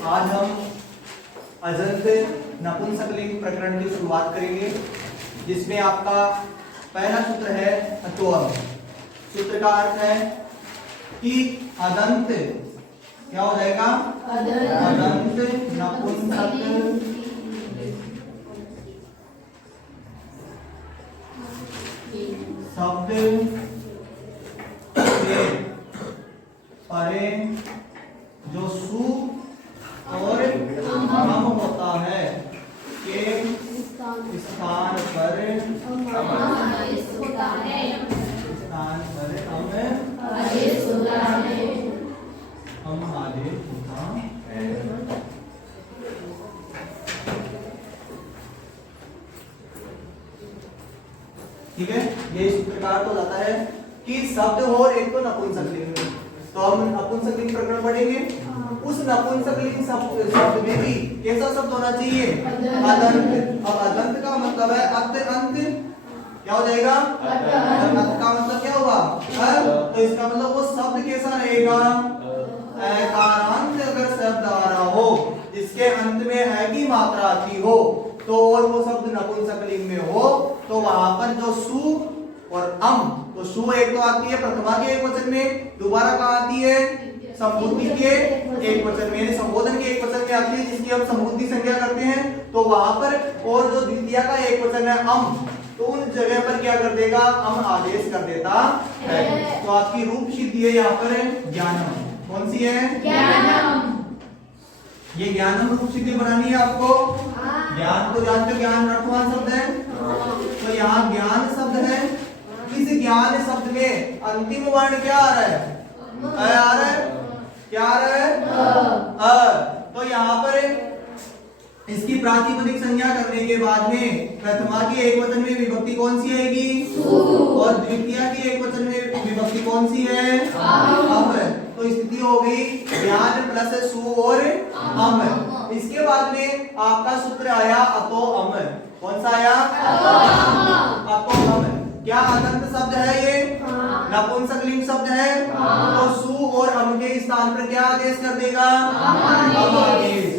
आज हम अजंत नपुंसकलिंग प्रकरण की शुरुआत करेंगे, जिसमें आपका पहला सूत्र है अतोअम। सूत्र का अर्थ है कि अदंत क्या हो जाएगा? अदंत नपुंसक शब्द से परे जो सु और हम होता है के स्थान पर हम आदेश होता है। ठीक है, ये सूत्र का अर्थ हो जाता है कि शब्द हो एक तो नपुंसकलिंग, तो हम नपुंसकलिंग प्रकरण पढ़ेंगे। उस नपुंसकलिंग शब्द में भी कैसा शब्द होना चाहिए? अदंत। अब अदंत का मतलब है अत अंत, क्या हो जाएगा? अदंत का मतलब क्या हुआ? तो इसका मतलब वो शब्द कैसा रहेगा? एकारांत अगर शब्द आ रहा हो जिसके अंत में है की मात्रा आती हो, तो और वो शब्द नपुंसकलिंग में हो, तो वहां पर जो सु और अम, तो सु एक तो आती है प्रथमा के एक वचन में, दोबारा कहाँ आती है? संबोधि के एक वचन में, संबोधन के एक वचन में आती है, जिसकी हम संबोधि संज्ञा करते हैं। तो वहां पर और जो द्वितीय का एक वचन है अम, तो उन जगह पर क्या कर देगा? अम आदेश कर देता है। तो आपकी रूप सिद्धि है यहाँ पर ज्ञानम। कौन सी है? ज्ञानम। ये ज्ञानम रूप सिद्धि बनानी है आपको। ज्ञान तो जानते हो, ज्ञान अर्थवान शब्द है, तो यहाँ ज्ञान शब्द है। इस ज्ञान शब्द में अंतिम वर्ण क्या आ रहा है? आ रहा है। क्या आ रहा है? तो यहाँ पर इसकी प्रातिपदिक संज्ञा करने के बाद में प्रथमा की एक वचन में विभक्ति कौन सी आएगी? और द्वितीय की एक वचन में विभक्ति कौन सी है? अम। तो स्थिति हो गई ज्ञान प्लस सु और अम। इसके बाद में आपका सूत्र आया अतो अम। कौन सा आया? अतो अम। क्या अदंत शब्द है ये? नपुंसकलिंग शब्द है। तो सु और अम के स्थान पर क्या आदेश कर देगा? अम आदेश।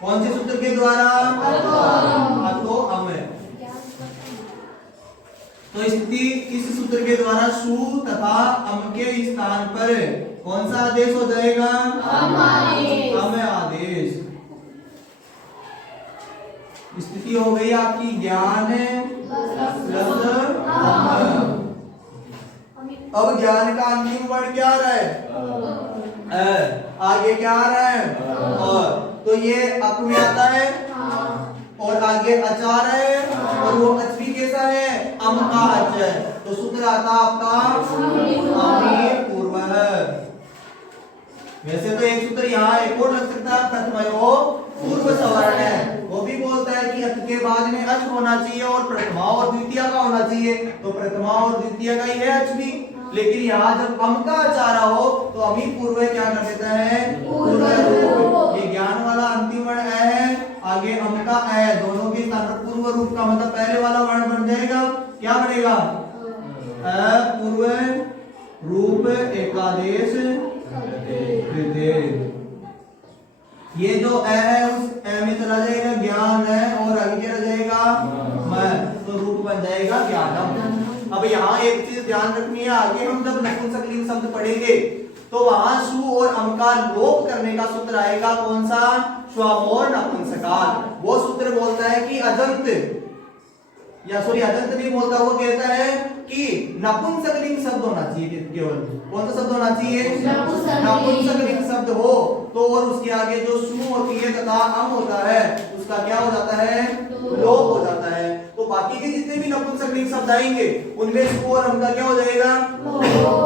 कौन से सूत्र के द्वारा? अतो अम। तो स्थिति इस सूत्र के द्वारा सु तथा अम के स्थान पर कौन सा आदेश हो जाएगा? अम आदेश। स्थिति हो गई आपकी ज्ञान प्लस अम। अब ज्ञान का अंतिम वर्ण क्या आ रहा है? आगे क्या आ रहा है? तो ये अक में आता है और आगे अचार है, और वो अच भी कैसा है? अम का अच है। तो सूत्र आता आपका अमी पूर्व है। वैसे तो एक सूत्र यहाँ एक और लग सकता है, प्रथमयो पूर्व सवर्ण है। वो भी बोलता है कि अच के बाद में अच होना चाहिए और प्रथमा और द्वितीय का होना चाहिए, तो प्रथमा और द्वितीय का ही है अच भी। लेकिन यहाँ जब अम का अचारा हो तो अमी पूर्व क्या कर देता है? पूर्व रूप। ये ज्ञान वाला अंतिम वर्ण है, आगे अम का है, दोनों के स्थान पर पूर्व रूप का मतलब पहले वाला वर्ण बन जाएगा। क्या बनेगा? पूर्व रूप एकादेश कृते। ये जो है उस में चला जाएगा ज्ञान है, और आगे क्या रह जाएगा? मैं। तो रूप बन जाएगा ज्ञानम। अब यहाँ एक चीज ध्यान रखनी है, आगे हम जब नपुंसकलिंग शब्द पढ़ेंगे तो वहां सु और अम का लोप करने का सूत्र आएगा। कौन सा? स्वमोर नपुंसकाल। वो सूत्र बोलता है कि अजंत, या सॉरी अजंत नहीं बोलता, वो कहता है कि नपुंसकलिंग शब्द होना चाहिए केवल। कौन सा शब्द होना चाहिए? नपुंसकलिंग शब्द हो तो और उसके आगे जो सु होती है तथा अम होता है उसका क्या हो जाता है? लोप हो जाता है। तो बाकी के जितने भी नपुंसकलिंग शब्द आएंगे उनमें सु और अम का क्या हो जाएगा?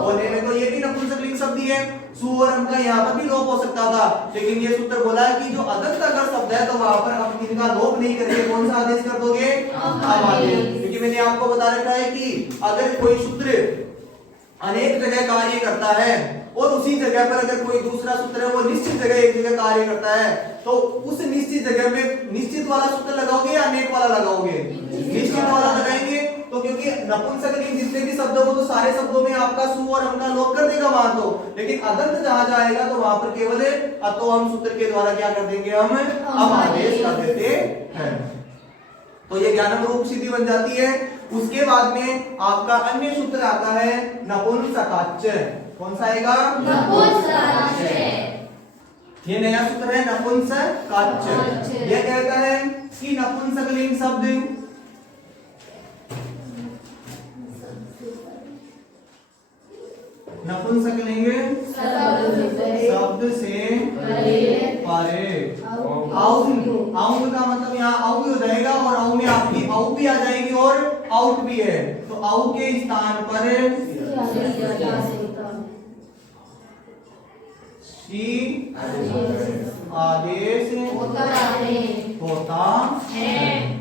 होने में तो ये भी नपुंसकलिंग शब्द ही है, सु और अम का यहाँ पर भी लोप हो सकता था, लेकिन ये सूत्र बोला है कि जो अदंत अगर शब्द है तो वहां पर आप इनका लोप नहीं करेंगे। कौन सा आदेश कर दोगे? अम आदेश। क्योंकि मैंने आपको बता रखा है कि अगर कोई सूत्र अनेक जगह कार्य करता है और उसी जगह पर अगर कोई दूसरा सूत्र है वो निश्चित जगह एक जगह कार्य करता है, तो उस निश्चित जगह में निश्चित वाला सूत्र लगाओगे या अनेक वाला लगाओगे? निश्चित वाला लगाएंगे। तो तो क्योंकि नपुंसकलिंग जितने भी शब्द हो तो सारे शब्दों में आपका सु और हम का लोप कर देगा वहां तो, लेकिन अदंत जहां जाएगा तो वहां पर केवल अतो हम सूत्र के द्वारा क्या कर देंगे, हम अब आदेश कर देते हैं। तो ये ज्ञानम रूप सिद्धि बन जाती है। उसके बाद में आपका अन्य सूत्र आता है नपुंसकाच्च। कौन सा आएगा, नपुंसकाच्च। ये नया सूत्र है नपुंसकाच्च। ये कहता है कि नपुंसकलिंग शब्द नपुंसकलिंग शब्द से परे आउंग का मतलब यहाँ आउ भी हो जाएगा और आउ में आपकी आउ भी आ जाएगी और आउट भी है, तो आउ के स्थान पर सी आदेश होता है।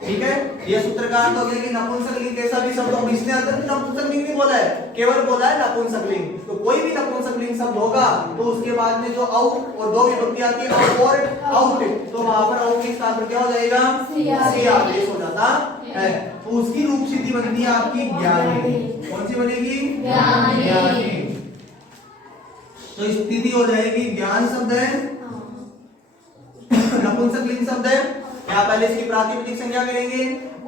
ठीक है, ये सूत्रकार तो हो गया कि नपुंसकलिंग कैसा भी शब्द हो, इसने अंदर नपुंसकलिंग नहीं बोला है, केवल बोला है नपुंसकलिंग। तो कोई भी नपुंसकलिंग शब्द होगा तो उसके बाद में जो औ और दो विभक्ति आती है औ और आउट, तो वहां पर औ के स्थान पर क्या हो जाएगा, सी आदेश हो जाता है। तो उसकी रूप सिद्धि बनती है आपकी ज्ञानी। कौन सी बनेगी, ज्ञानी। तो स्थिति हो जाएगी ज्ञान शब्द है, नपुंसकलिंग शब्द है। यहाँ पहले इसकी प्रातिपदिक संज्ञा करेंगे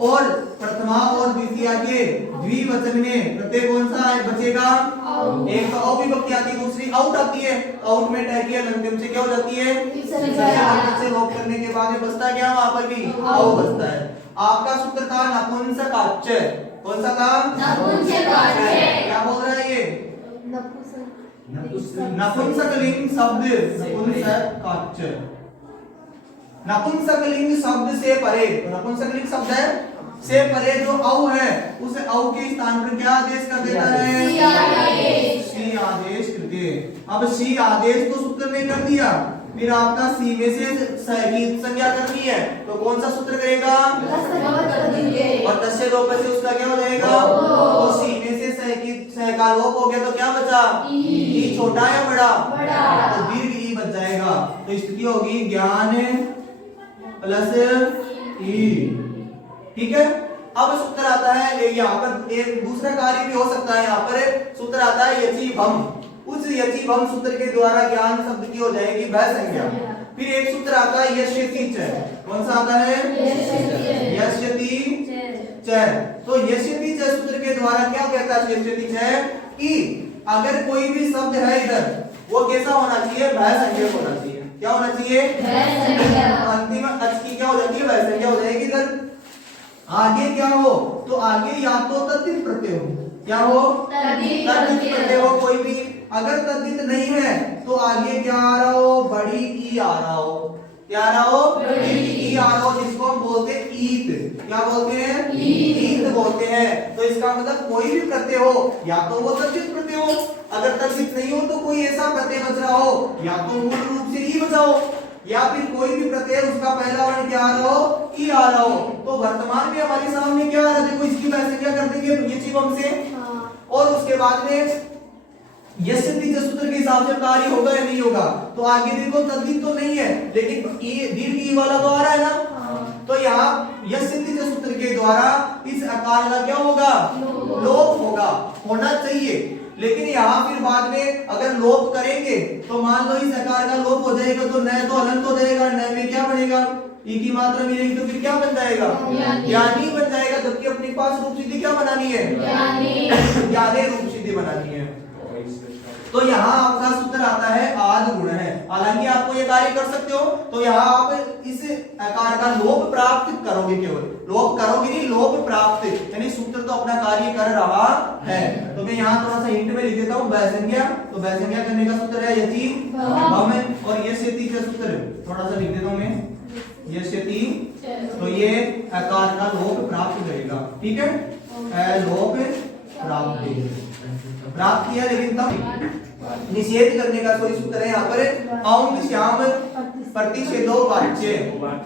और प्रथमा और द्वितीया के द्विवचन में प्रत्यय कौन सा है बचेगा, एक तो औ विभक्ति आती है, दूसरी आउट आती है। आउट में टैकी अंतिम से क्या हो जाती है, से लोप करने के बाद में बचता क्या, वहां पर भी आउ बचता है। आपका सूत्र था नपुंसकाच्च। कौन सा था, नपुंसकाच्च। क्या बोल रहा है ये, नपुंसकलिंग शब्द नपुंसकाच्च। नपुंसकलिंग शब्द से परे, तो नपुंसकलिंग शब्द है से परे जो औ है उस औ के स्थान पर क्या आदेश कर देता है, सी आदेश करके। अब सी आदेश तो सूत्र ने कर दिया, फिर आपका सी में से संज्ञा करनी है, तो कौन सा सूत्र करेगा, और 10 से लोप से उसका क्या हो जाएगा, तो सी में से सह का लोप हो गया तो क्या बचा, ई छोटा या बड़ा, तो दीर्घ ई बच जाएगा। तो स्थिति होगी ज्ञान प्लस ई। ठीक है, अब सूत्र आता है यहाँ पर एक दूसरा कार्य भी हो सकता है। यहाँ पर सूत्र आता है यचिभम। उस यचिभम सूत्र के द्वारा ज्ञान शब्द की हो जाएगी भय संज्ञा। फिर एक सूत्र आता है यश्यति च। कौन सा आता है, यश्यति च। तो यश्यति च सूत्र के द्वारा क्या कहता है यश्यति च, कि अगर कोई भी शब्द है इधर वो कैसा होना चाहिए, भय संज्ञा होना चाहिए। क्या होना चाहिए, अंतिम अच की क्या हो जाती है, भय संज्ञा हो जाएगी। इधर आगे क्या हो, तो आगे या तो तद्धित प्रत्यय हो, क्या हो, तद्धित प्रत्यय हो कोई भी। अगर तद्धित नहीं है तो आगे क्या आ रहा हो, बड़ी ई आ रहा हो। क्या आ रहा हो, बड़ी ई आ रहा हो, जिसको हम बोलते हैं ईत। क्या बोलते हैं, ईत बोलते हैं। तो इसका मतलब कोई भी प्रत्यय हो या तो वो तद्धित प्रत्यय हो, अगर तद्धित नहीं हो तो कोई ऐसा प्रत्यय बच रहा हो, या तो मूल रूप से ई बचा हो, या फिर कोई भी प्रत्यय उसका पहला वर्ण क्या आ रहा हो, ई आ रहा हो। तो वर्तमान में हमारे सामने क्या आ रहा है, देखो इसकी वैसे क्या कर देंगे यचिभम से, और उसके बाद में यश्यति च सूत्र के हिसाब से कार्य होगा या नहीं होगा। तो आगे देखो तद्धित तो नहीं है, लेकिन दीर्घ ई वाला तो आ रहा है ना, तो यहाँ यश्यति च सूत्र के द्वारा इस आकार का क्या होगा, लोप होगा, होना चाहिए। लेकिन यहाँ फिर बाद में अगर लोप करेंगे तो मान लो इस आकार का लोप हो जाएगा तो न तो अनंत हो जाएगा, न में क्या बनेगा, ई की मात्रा मिलेगी तो फिर क्या बन जाएगा, ज्ञानी बन जाएगा। जबकि अपने पास रूप सिद्धि क्या बनानी है, ज्ञानी रूप सिद्धि बनानी है। तो यहाँ आपका सूत्र आता है आद गुण है। हालांकि आपको ये कार्य कर सकते हो, तो यहाँ आप इस आकार का लोप प्राप्त करोगे, केवल लोप करोगे नहीं, लोप प्राप्त, यानी सूत्र तो अपना कार्य कर रहा है। तो मैं यहाँ थोड़ा सा हिंट में लिख देता हूँ वैसंज्ञा। तो वैसंज्ञा करने का सूत्र है यचिभम, और यश्यति च सूत्र थोड़ा सा लिख देता हूँ मैं, यश्यति। तो ये आकार का लोप प्राप्त करेगा। ठीक है, लोप प्राप्त किया, लेकिन तब निषेध करने का कोई सूत्र है यहाँ पर औंग श्याम प्रतिषेधो वाच्य,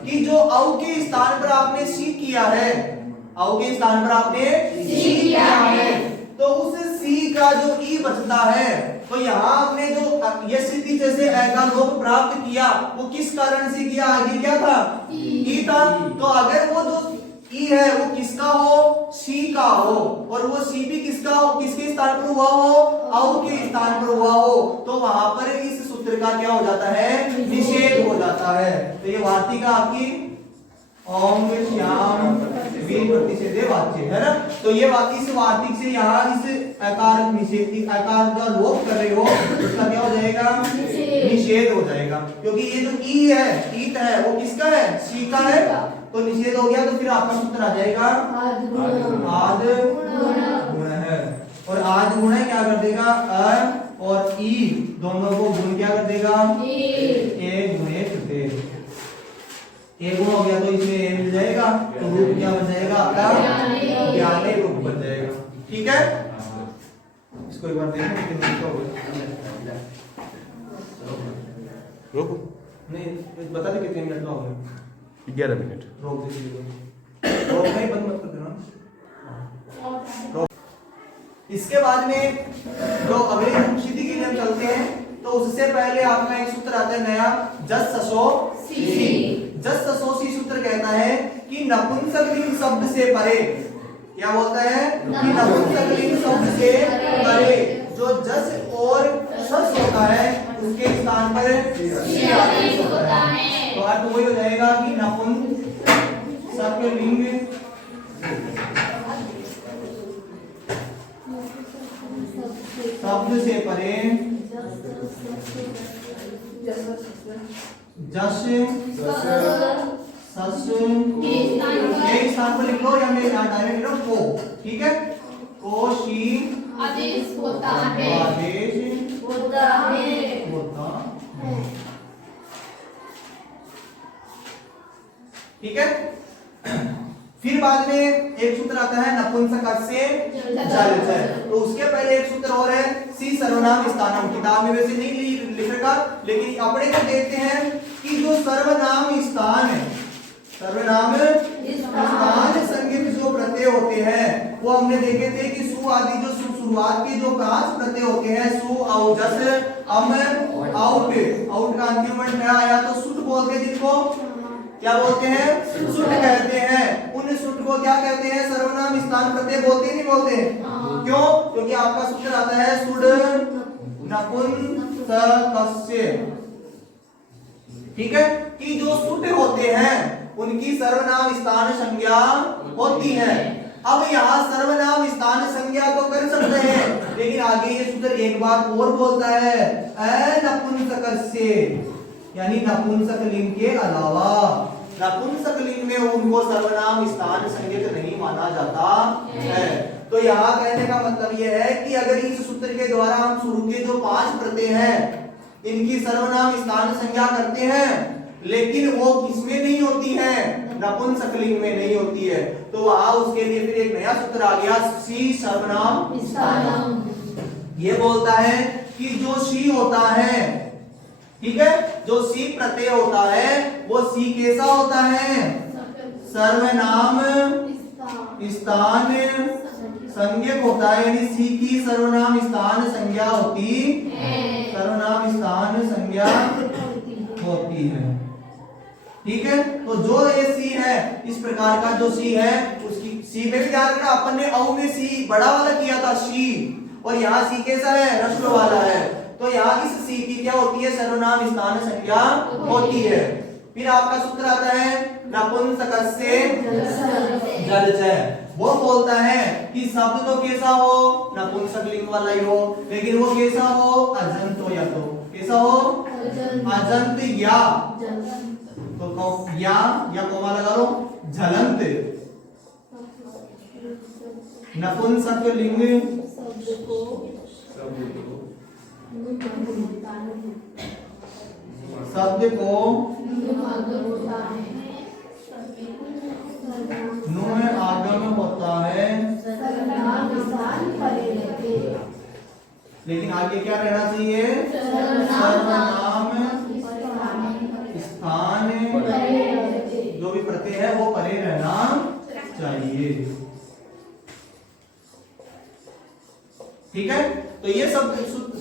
कि जो औ के स्थान पर आपने सी किया है, औ के स्थान पर आपने सी किया है, तो उस सी का जो ई बचता है, तो यहाँ हमने जो ये स्थिति जैसे ए का लोप प्राप्त किया वो किस कारण से किया, आगे क्या था, ई था। तो अगर वो जो ई है वो किसका हो, सी का हो, और वो सी भी किसका हो, किसके स्थान पर हुआ हो, औ के स्थान पर हुआ हो, तो वहां पर इस सूत्र का क्या हो जाता है, निषेध हो जाता है। तो ये वार्तिका आपकी ओम श्याम वीर प्रतिषेधे वाच्य है ना। तो ये इस वार्तिक से यहाँ इस आकार निषेध आकार का लोप कर रहे हो, उसका क्या हो जाएगा, निषेध हो जाएगा। क्योंकि ये जो ई है, ईत है, वो किसका है, सी का है, तो निषेध हो गया। तो फिर आपका सूत्र आ जाएगा आद गुण है, और आद गुण है क्या कर देगा, अ और ई दोनों को गुण क्या कर देगा, ए गुणे प्रत्यय। एक गुण हो गया तो इसमें ए मिल जाएगा, तो रूप क्या बन जाएगा आपका, ज्ञाने रूप बन जाएगा। ठीक है, इसको एक बार देखो कितने मिनट का हो गया, रोको नहीं बता दे कितने मिनट का हो गया, 11 मिनट। रोक दीजिए, रोक नहीं, बंद मत कर देना। इसके बाद में जो अगली स्थिति के लिए हम चलते हैं, तो उससे पहले आपका एक सूत्र आता है नया, जस ससो सी। जस ससो सी सूत्र कहता है कि नपुंसकलिंग शब्द से परे, क्या बोलता है कि नपुंसकलिंग शब्द से परे जो जस और सस होता है उसके स्थान पर सी आदेश होता है। तो अर्थ वही हो जाएगा कि नपुंसकलिंग शब्द से परे जस सस एक स्थान पर लिख लो, या मैं यहाँ डायरेक्ट लिख रहा हूँ को, ठीक है, को शी आदेश होता है, आदेश होता है, होता है। ठीक है, फिर बाद में एक सूत्र आता है नपुंसक से जलचर। तो उसके पहले एक सूत्र और है सी सर्वनाम स्थानम। किताब में वैसे नहीं लिख रखा, लेकिन अपने को देखते हैं कि जो सर्वनाम स्थान है, सर्वनाम स्थान संज्ञक जो प्रत्यय होते हैं, वो हमने देखे थे कि सु आदि जो शुरुआत के जो कांस प्रत्यय होते हैं, सु औ जस अम आउट, आउट का अंतिम वर्ण क्या आया, तो सुट बोलते हैं, जिनको क्या बोलते हैं, सुट कहते हैं। उन सुट को क्या कहते हैं, सर्वनाम स्थान प्रत्यय बोलते नहीं बोलते, क्यों, क्योंकि आपका सूत्र आता है सुड नपुंसकस्य। ठीक है, कि जो सुट होते हैं उनकी सर्वनाम स्थान संज्ञा होती है। अब यहाँ सर्वनाम स्थान संज्ञा तो कर सकते हैं, लेकिन आगे ये सूत्र एक बात और बोलता है, अनपुंसकस्य, यानी नपुंसकलिंग के अलावा। नपुंसकलिंग में उनको सर्वनाम स्थान संज्ञक नहीं माना जाता है। तो यहाँ कहने का मतलब यह है कि अगर इस सूत्र के द्वारा हम शुरू के जो 5 प्रत्यय हैं इनकी सर्वनाम स्थान संज्ञा करते हैं, लेकिन वो किसमें नहीं होती है, नपुंसकलिंग में नहीं होती है, तो वहां उसके लिए फिर एक नया सूत्र आ गया, सी सर्वनाम स्थानम। ये बोलता है कि जो सी होता है, ठीक है, जो सी प्रत्यय होता है वो सी कैसा होता है, सर्वनाम स्थान संज्ञक होता है, यानी सी की सर्वनाम स्थान संज्ञा होती है, सर्वनाम स्थान संज्ञा होती है। ठीक है, तो जो ये सी है, इस प्रकार का जो सी है, उसकी सी में भी ध्यान रखना, अपन ने औ में सी बड़ा वाला किया था सी, और यहाँ सी कैसा है, ह्रस्व वाला है, तो यहाँ इस सी की क्या होती है, सर्वनाम स्थान संज्ञा होती है। फिर आपका सूत्र आता है नपुंसकस्य जलचर। वो बोलता है कि शब्द तो कैसा हो, नपुंसकलिंग वाला ही हो, लेकिन वो कैसा हो, अजंत हो, या तो कैसा हो, अजंत या तो या कोमा लगा लो, झलंत। नपुंसकलिंग शब्द को नु में आगम होता है, लेकिन आगे क्या रहना चाहिए, सर्वनाम स्थान जो भी प्रत्यय है वो परे रहना चाहिए। ठीक है, तो ये शब्द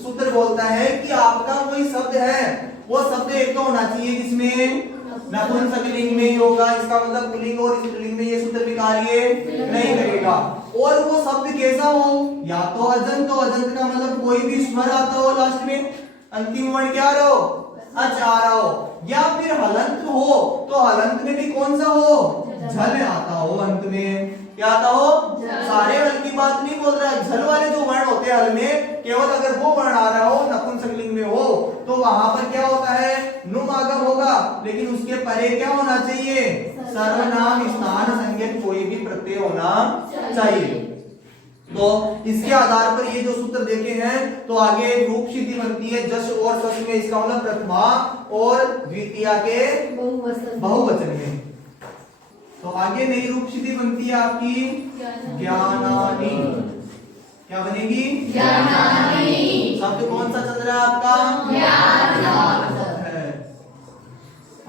सूत्र बोलता है कि आपका कोई शब्द है, वो शब्द एक तो होना चाहिए किसमें, नपुंसकलिंग में ही होगा। इसका मतलब पुल्लिंग और स्त्रीलिंग में ये सूत्र भी कार्य नहीं करेगा। और वो शब्द कैसा हो, या तो अजंत, तो अजंत का मतलब कोई भी स्वर आता हो लास्ट में, अंतिम वर्ण क्या रहो, अच आ रहा हो, या फिर हलंत हो, तो हलंत में भी कौन सा हो, झल आता हो अंत में, क्या आता हो, सारे हल की बात नहीं बोल रहा है, झल वाले जो वर्ण होते हैं हल में, केवल अगर वो वर्ण आ रहा हो नपुंसकलिंग में हो तो वहां पर क्या होता है, नुम आगम होगा, लेकिन उसके परे क्या होना चाहिए, सर्वनाम स्थान संज्ञक कोई भी प्रत्यय होना चाहिए। तो इसके आधार पर ये जो सूत्र देखे हैं, तो आगे एक रूप सिद्धि बनती है जस और सस में, इसका मतलब प्रथमा और द्वितीया के बहुवचन में। तो आगे नई रूप सिद्धि बनती है आपकी ज्ञानानि, क्या बनेगी, ज्ञानानि। शब्द कौन सा चल रहा है आपका, ज्ञान है,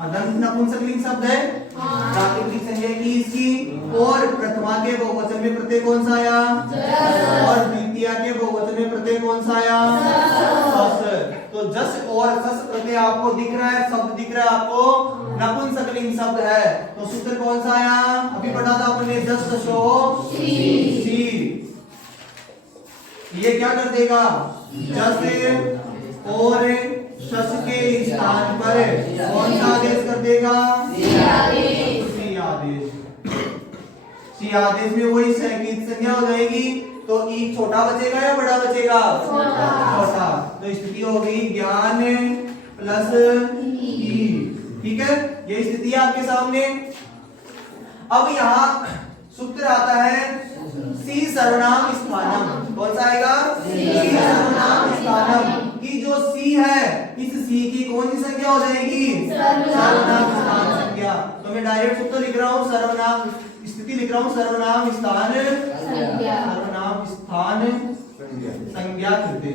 अदंत नपुंसकलिंग शब्द है, प्राकृतिक संज्ञा की इसकी, और प्रथमा के बहुवचन में प्रत्यय कौन सा आया, और द्वितीया के बहुवचन में प्रत्यय कौन सा आया, सस। तो जस और सस प्रत्यय आपको दिख रहा है, शब्द दिख रहा है आपको, नपुंसकलिंग शब्द है, तो सूत्र कौन सा आया, अभी पढ़ा था आपने, जस सशो सी। ये क्या कर देगा, जस और शस के स्थान पर कौन सा आदेश कर देगा, सी आदेश। सी आदेश में वही सैकित संज्ञा हो जाएगी, तो ई छोटा बचेगा या बड़ा बचेगा, छोटा। तो स्थिति हो गई ज्ञान प्लस ई, ठीक है, ये स्थिति है आपके सामने। अब यहाँ सूत्र आता है सी सर्वनाम स्थानम, कौन सा आएगा, सी सर्वनाम स्थानम, की जो सी है इस सी की कौन सी संज्ञा हो जाएगी, सर्वनाम स्थान संज्ञा। तो मैं डायरेक्ट सूत्र लिख रहा हूँ, सर्वनाम स्थिति लिख रहा हूँ, सर्वनाम स्थान सर्वनाम स्थान संज्ञा कृते।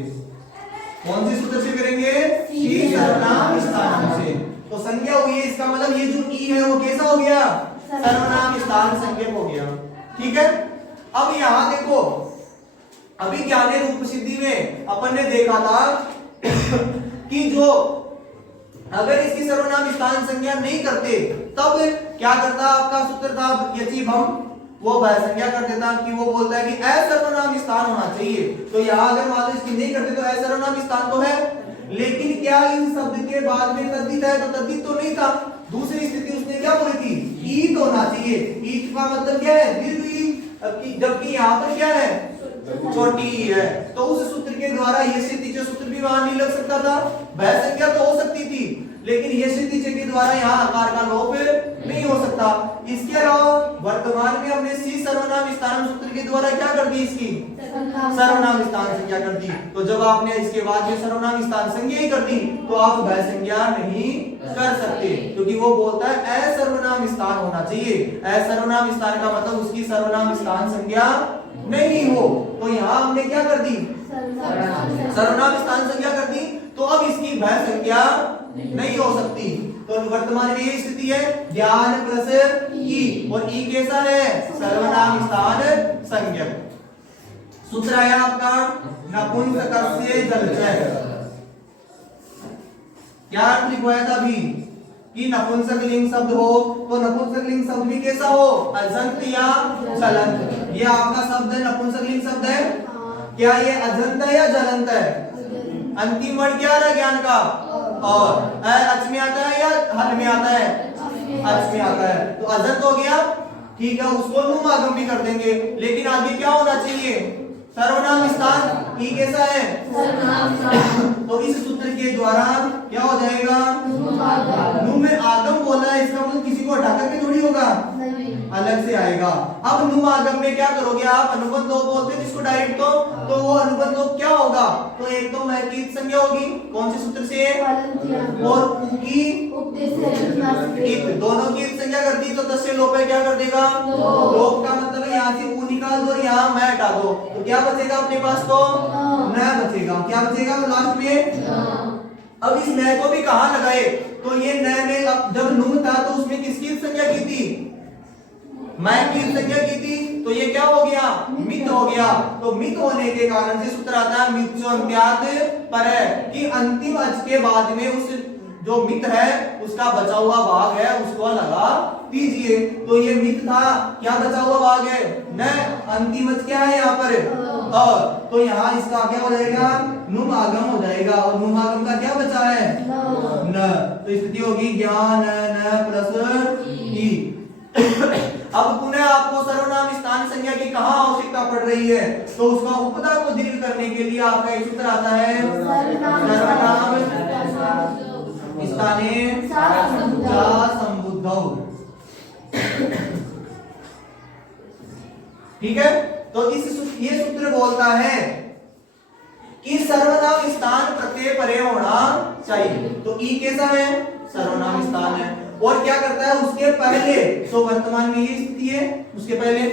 कौन से सूत्र से करेंगे, सी सर्वनाम स्थान से। तो संज्ञा हुई है, इसका मतलब ये जो ई है वो कैसा हो गया, सर्वनाम स्थान संज्ञक हो गया, ठीक है। अब यहां देखो, अभी ज्ञाने रूप सिद्धि में अपन ने देखा था कि जो अगर इसकी सर्वनाम स्थान संज्ञा नहीं करते तब क्या करता, आपका सूत्र था यची भम, वो भय संज्ञा कर देता, कि वो बोलता है कि असर्वनाम स्थान होना चाहिए। तो यहाँ अगर मान लो इसकी नहीं करते तो असर्वनाम स्थान तो है, लेकिन क्या इस शब्द के बाद में तद्धित है, तो तद्धित तो नहीं था। दूसरी स्थिति उसने क्या बोली थी, ईत होना चाहिए। ईत का मतलब क्या है, दीर्घ ई, जबकि यहाँ पर क्या है, छोटी ई है। तो उस सूत्र के द्वारा ये सिद्धि सूत्र भी वहां नहीं लग सकता था, भय संज्ञा तो हो सकती थी, लेकिन ये सिद्धि के द्वारा यहाँ आकार का लोप नहीं हो सकता। इसके अलावा वर्तमान में हमने सी सर्वनाम स्थान सूत्र के द्वारा क्या कर दी, इसकी सर्वनाम स्थान संज्ञा कर दी। तो जब आपने इसके बाद में सर्वनाम स्थान संज्ञा ही कर दी तो आप भय संज्ञा नहीं कर सकते, क्योंकि वो बोलता है असर्वनाम स्थान होना चाहिए। असर्वनाम स्थान का मतलब उसकी सर्वनाम स्थान संज्ञा नहीं हो। तो यहाँ हमने क्या कर दी, सर्वनाम स्थान संज्ञा कर दी, तो अब इसकी भय संज्ञा नहीं हो सकती। तो वर्तमान में ये स्थिति है ज्ञान प्लस ई, और ई कैसा है, सर्वनाम स्थान संज्ञक। सूत्र आया आपका नपुंसकस्य जलचय। क्या अर्थ लिखवाया था अभी कि नपुंसकलिंग शब्द हो तो नपुंसकलिंग शब्द भी कैसा हो, अजंत या चलंत। ये आपका शब्द है, नपुंसकलिंग शब्द है, क्या ये अजंत है या जलंत है, अंतिम वर्ण क्या है ज्ञान का, और अच में आता है या हल में आता है, अच में आता है, तो अजंत हो गया, ठीक है। उसको नुम आगम भी कर देंगे, लेकिन आगे क्या होना चाहिए, सर्वनाम स्थान। ई कैसा है, तो इस सूत्र के द्वारा क्या हो जाएगा, नुम में आगम बोला है, इसका मतलब किसी को हटा करके थोड़ी होगा, अलग से आएगा। अब नुम आगम में क्या करोगे आप, अनुबंध बोलते हैं जिसको डायरेक्ट, तो वो अनुबंध क्या होगा, तो एक तो महकीत संज्ञा होगी, कौन से सूत्र से, और उकी दोनों की संज्ञा कर दी, तो तस्य लोप है, क्या कर देगा, लोप का मतलब है यहाँ से ऊ निकाल दो, यहाँ मैं हटा दो, तो क्या बचेगा अपने पास, तो न बचेगा, क्या बचेगा लास्ट में। अब इस न को भी कहां लगाए, तो ये न में जब नुम था तो उसमें किसकी संज्ञा की थी, मैं की संज्ञा की थी, तो ये क्या हो गया? मित हो गया। तो मित होने के कारण से सूत्र आता है मित जो अंत्यात पर है, कि अंतिम अच के बाद में उस जो मित है उसका बचा हुआ भाग है उसको लगा दीजिए। तो ये मित था, क्या बचा हुआ भाग है? न। अंतिम अच क्या है यहाँ पर? अ। तो यहाँ इसका क्या हो जाएगा? नुम आगम हो जाएगा। और नुम आगम का क्या बचा है? न। तो स्थिति होगी ज्ञान न प्लस ई। अब पुनः आपको सर्वनाम स्थान संज्ञा की कहाँ आवश्यकता पड़ रही है? तो उसका उपदा को दीर्घ करने के लिए आपका एक सूत्र आता है सर्वनाम स्थाने जा संबुद्धौ। ठीक है, तो ये सूत्र बोलता है कि सर्वनाम स्थान प्रत्यय परे होना चाहिए। तो ई कैसा है? सर्वनाम स्थान है। और क्या करता है उसके पहले? तो वर्तमान में ये स्थिति है, उसके पहले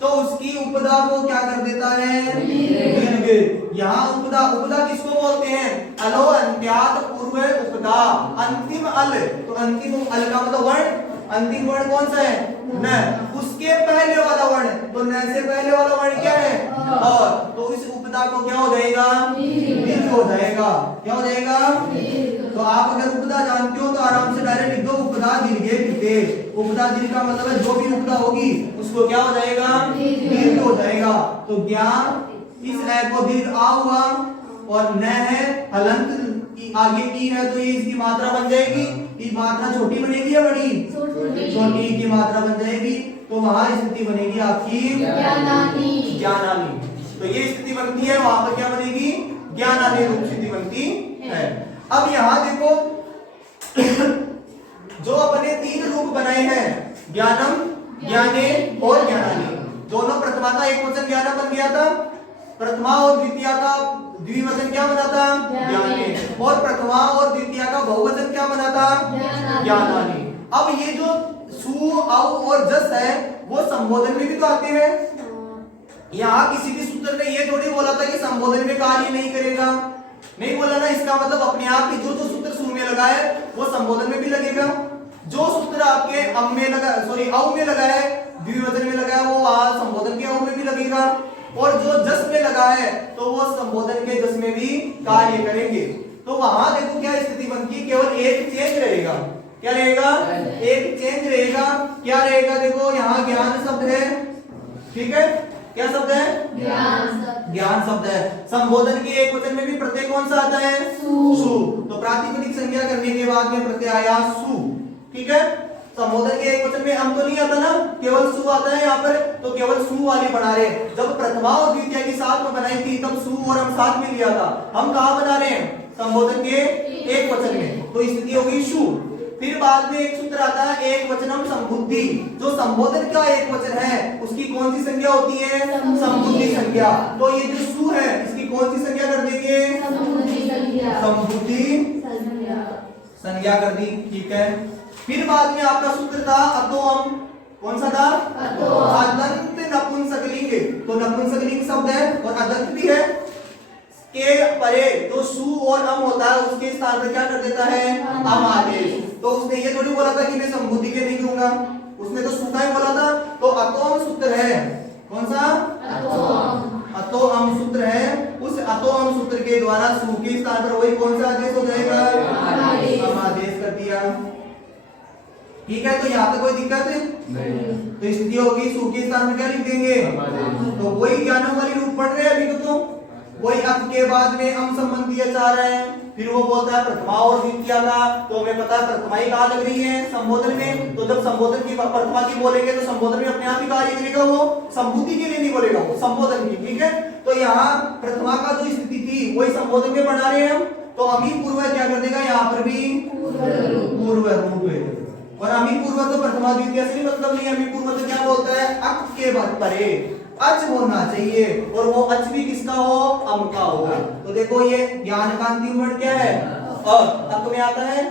तो उसकी उपदा को क्या कर देता है? दीर्घ। यहाँ उपदा, उपदा किसको बोलते हैं? अलो अंत्यात पूर्व उपदा। अंतिम अल, तो अंतिम अल का मतलब वर्ण, अंतिम वर्ण कौन सा है? न। उसके पहले वाला वर्ण, तो न से पहले वाला वर्ण क्या है? अ। तो इस उपदा को क्या हो जाएगा? दीर्घ हो जाएगा। क्या हो जाएगा? तो आप अगर उपदा जानते हो तो आराम से डायरेक्ट लिख दो उपदा दीर्घे कृते। उपदा दीर्घ का मतलब है जो भी उपदा होगी उसको क्या हो जाएगा? दीर्घ हो जाएगा। तो ज्ञान इस ए को दीर्घ आ हुआ और न है हलंत आगे ई है, तो ये इसकी मात्रा बन जाएगी। ई मात्रा छोटी बनेगी या बड़ी? छोटी की मात्रा बन जाएगी। तो वहां स्थिति बनेगी आपकी ज्ञानानी। ज्ञानानी। तो ये स्थिति बनती है, वहां पर क्या बनेगी? ज्ञानानी रूप स्थिति बनती है। अब यहां देखो जो अपने तीन रूप बनाए हैं, ज्ञानम, ज्ञाने और ज्ञानानी, दोनों प्रथमा का एक वचन ज्ञान बन गया था, प्रथमा और द्वितीय का द्विवचन क्या बना था? ज्ञाने। और प्रथमा और द्वितीय का बहुवचन क्या बना था? ज्ञानानी। अब ये जो सु औ और जस है वो संबोधन में भी तो आते हैं। यहाँ किसी भी सूत्र ने ये थोड़ी बोला था कि संबोधन में कार्य नहीं करेगा, नहीं बोला ना। इसका मतलब अपने आप ही जो जो सूत्र सु में लगा है वो संबोधन में भी लगेगा। जो सूत्र आपके अम में लगा, सॉरी औ में लगा है, द्विवचन में लगा है, वो संबोधन के औ में भी लगेगा। और जो जस में लगा है तो वो संबोधन के जस में भी कार्य करेंगे। तो वहां देखो क्या स्थिति बनती है, केवल एक चेंज रहेगा। क्या रहेगा? एक चेंज रहेगा। क्या रहेगा? देखो यहाँ ज्ञान शब्द है, ठीक है? क्या शब्द है? ज्ञान शब्द है। संबोधन के एक वचन में भी प्रत्यय कौन सा आता है? सु। तो प्रातिपदिक संज्ञा करने के बाद में प्रत्यय आया सु। ठीक है, संबोधन के एक वचन में हम तो नहीं आता ना, केवल सु आता है यहाँ पर। तो केवल सु वाली बना रहे। जब प्रथमा और द्वितीय की साथ में बनाई थी तब सु और हम साथ में लिया था। हम कहाँ बना रहे हैं? संबोधन के एक वचन में। तो स्थिति होगी सु। फिर बाद में एक सूत्र आता है एक वचनम संबुद्धि। जो संबोधन का एक वचन है उसकी कौन सी संज्ञा होती है? संबुद्धि संज्ञा। तो ये जो सु है इसकी कौन सी संज्ञा कर देंगे? संबुद्धि संज्ञा कर दी। ठीक है, फिर बाद में आपका सूत्र था अतोम। कौन सा था? अदंत नपुंसकलिंग। तो नपुंसकलिंग शब्द है और अदंत भी है। के परे जो सु और अम होता है उसके स्थान पर क्या कर देता है? अम आदेश। तो उसने ये थोड़ी बोला था कि मैं संबुद्धि के नहीं करूंगा, उसने तो सु का ही बोला था। तो अतोम सूत्र है। कौन सा? अतो अम सूत्र है। उस अतो अम सूत्र के द्वारा सु के स्थान पर वही कौन सा आदेश हो जाएगा? अम आदेश कर दिया। ठीक है, तो यहाँ तक कोई दिक्कत नहीं। तो स्थिति होगी सु के स्थान पर क्या लिख देंगे? तो वही ज्ञानों वाली रूप पढ़ रहे हैं अभी तो वही अप के बाद में अम संबंधी चाह रहे हैं। फिर वो बोलता है प्रथमा और द्वितीय का। तो हमें पता है प्रथमा ही कहाँ लग रही है? संबोधन में। तो जब संबोधन की प्रथमा की बोलेंगे तो संबोधन में अपने आप ही कार्य करेगा, वो संबुद्धि के लिए नहीं बोलेगा, वो संबोधन की। ठीक है, तो यहाँ प्रथमा का जो स्थिति थी वही संबोधन में बना रहे हैं हम। तो अमी पूर्व क्या कर देगा? यहाँ पर भी पूर्व रूप है। और अमी पूर्व तो प्रथमा द्वितीय से मतलब नहीं। अमी पूर्व तो क्या बोलता है? अक के बाद परे अच होना चाहिए, और वो अच भी किसका हो? अम का हो। तो देखो ये ज्ञान का अंतिम वर्ण क्या है? अ। अक में आता है,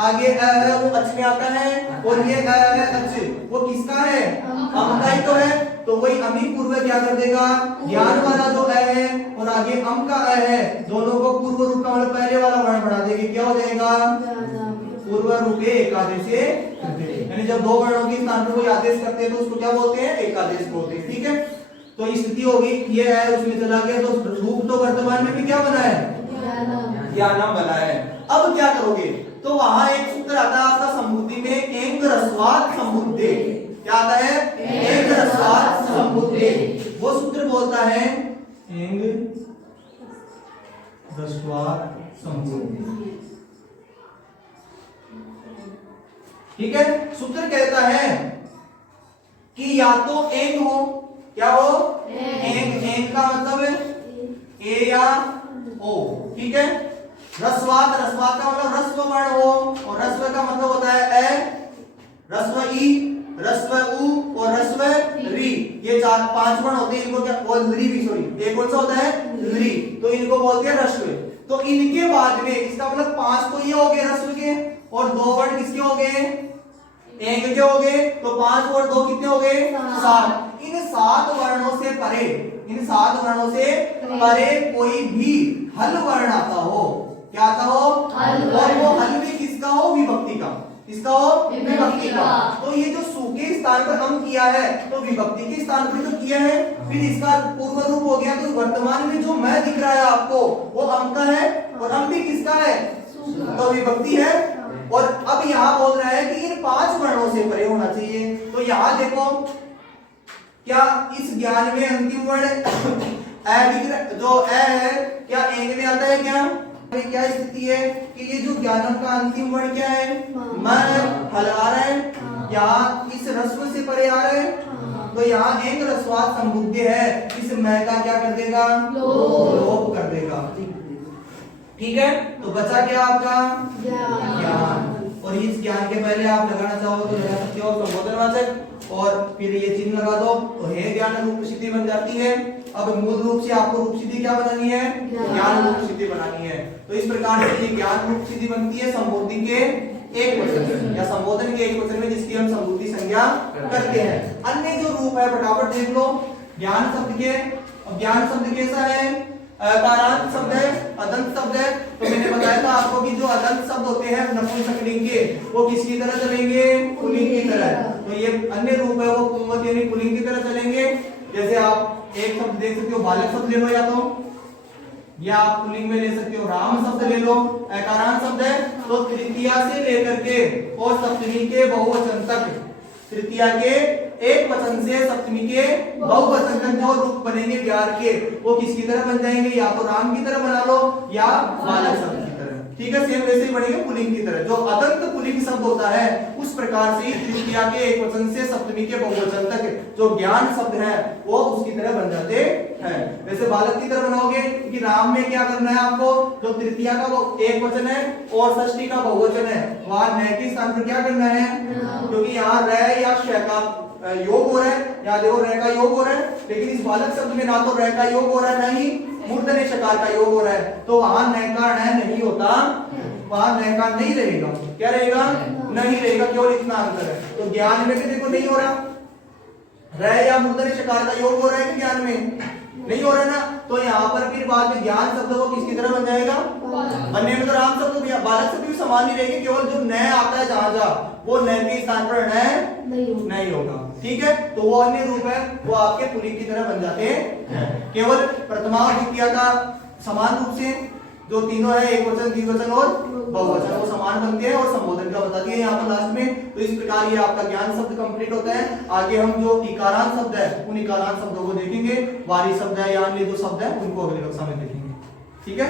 आगे अ है वो अच में आता है, और ये अ है अच, वो किसका है? अम का ही तो है। तो वही अमी पूर्व क्या कर देगा? ज्ञान वाला जो अ है और आगे अम का अ है, दोनों को पूर्व रूप का मतलब पहले वाला वर्ण बना देंगे। क्या हो जाएगा? पूर्व पूर्व रूप एकादेशे कृते, यानी जब दो वर्णों के स्थान पर कोई आदेश करते हैं तो उसको क्या बोलते हैं? एकादेश बोलते हैं। ठीक है, तो स्थिति होगी ये है, उसमें चला गया, तो रूप तो वर्तमान में भी क्या बना है? ज्ञानम बना है। अब क्या करोगे? तो वहां एक सूत्र आता है आपका संबुद्धि में, एंग रस्वात संबुद्धे। क्या आता है? एंग रस्वात संबुद्धे। वो सूत्र बोलता है एंग रस्वात संबुद्धे। ठीक है, सूत्र कहता है कि या तो एंग हो, क्या हो? एंग। एंग का मतलब है ए या ओ। ठीक है, रस्वात, रस्वात का मतलब रस्व वर्ण हो, और रस्व का मतलब होता है ए, रस्व ई, रस्व उ और रस्व री। ये चार पांच वर्ण होते हैं, इनको क्या? और री भी, सॉरी, एक कौन सा होता है? री। तो इनको बोलते हैं रस्व। तो इनके बाद में इसका मतलब पांच तो ये हो गए रस्व के, और दो वर्ण किसके हो गए? एंग के हो गए। तो पांच और दो कितने हो गए? सात। इन सात वर्णों से परे, इन सात वर्णों से परे कोई भी हल वर्ण आता हो, क्या आता हो? और वो हल भी किसका हो? विभक्ति का। किसका हो? विभक्ति का। तो ये जो सु के स्थान पर हम किया है, तो विभक्ति के स्थान पर जो किया है, फिर इसका पूर्व रूप हो गया। तो वर्तमान में जो मैं दिख रहा है आपको, वो हम का है, और हम भी किसका है? तो विभक्ति है। और अब यहां बोल रहा है कि इन पांच वर्णों से परे होना चाहिए। तो यहां देखो, क्या इस ज्ञान में अंतिम वर्ण जो ए है, क्या एंग में आता है? क्या क्या स्थिति है कि ये जो ज्ञानम का अंतिम वर्ण क्या है? मैं हल आ रहा है, यहाँ इस रस्व से परे आ रहे हैं। तो यहाँ एंग रस्वात संबुद्धे है, इस मैं का क्या कर देगा? लोप कर देगा। ठीक है, तो बचा क्या आपका? ज्ञान। और इस ज्ञान के पहले आप लगाना चाहो तो लगा सकते हो संबोधनवाचक, और फिर ये चिन्ह लगा दो, तो हे ज्ञान रूप सिद्धि बन जाती है। अब मूल रूप से आपको रूप सिद्धि क्या बनानी है? ज्ञान रूप सिद्धि बनानी है। तो इस प्रकार से ये ज्ञान रूप सिद्धि बनती है संबोधि के एक वचन या संबोधन के एक वचन में, जिसकी हम संबुद्धि संज्ञा करते हैं। अन्य जो रूप है फटाफट देख लो ज्ञान शब्द के। अब ज्ञान शब्द कैसा है? अकारांत शब्द है, अदंत शब्द है। तो मैंने बताया था आपको कि जो अदंत शब्द होते हैं नपुंसकलिंग के, वो किसकी तरह चलेंगे? पुल्लिंग की तरह। तो ये अन्य रूप है, वो पुंवत यानी पुल्लिंग की तरह चलेंगे। जैसे आप एक शब्द देख सकते हो, बालक शब्द ले लो, या तो या आप पुल्लिंग में ले सकते हो राम शब्द ले लो, अकारांत शब्द है। तो तृतीया से लेकर के और सप्तमी के बहुवचन तक, तृतीया के एक वचन से सप्तमी के बहुवचन तक जो रूप बनेंगे प्यार के, वो किसकी तरह बन जाएंगे? या तो राम की तरह बना लो, या बालक शब्द की तरह। ठीक है, सेम वैसे ही बनेंगे पुल्लिंग की तरह। जो अदंत पुल्लिंग शब्द होता है, उस प्रकार से तृतीया के एक वचन से सप्तमी के बहुवचन तक जो ज्ञान शब्द है, वो उसकी तरह बन जाते हैं। वैसे बालक की तरह बनाओगे कि राम में क्या करना है आपको? जो तृतीया का वो एक वचन है और षष्ठी का बहुवचन है, वहां न के स्थान पर क्या करना है? क्योंकि यहाँ र या श का योग हो रहा है, यहाँ देखो र का योग हो रहा है, लेकिन इस बालक शब्द में ना तो र का योग हो रहा है, ना ही मूर्धन्य शकार का योग हो रहा है। तो वहां न का न नहीं होता, वहां न का नहीं रहेगा। क्या रहेगा? नहीं रहेगा, केवल इतना अंतर है। तो ज्ञान में भी देखो नहीं हो रहा, र या मूर्धन्य शकार का योग हो रहा है कि ज्ञान में नहीं हो रहा है ना। तो यहाँ पर फिर बाद में ज्ञान शब्द वो किसकी तरह बन जाएगा? बनने में तो राम शब्द भी बालक शब्द भी समान ही रहेंगे, केवल जो न आता है जहां जहां, वो न के स्थान पर न नहीं होगा। ठीक है, तो वो अन्य रूप है, वो आपके पुल्लिंग की तरह बन जाते हैं। केवल प्रथमा और द्वितीया का समान रूप से जो तीनों है, एक वचन, द्विवचन और बहुवचन, वो समान बनते हैं और संबोधन का बताती है यहाँ पर लास्ट में। तो इस प्रकार ये आपका ज्ञान शब्द कंप्लीट होता है। आगे हम जो इकारांत शब्द है, उन इकारांत शब्दों को देखेंगे। वारी शब्द है या अन्य जो शब्द है, उनको अगली कक्षा में देखेंगे। ठीक है।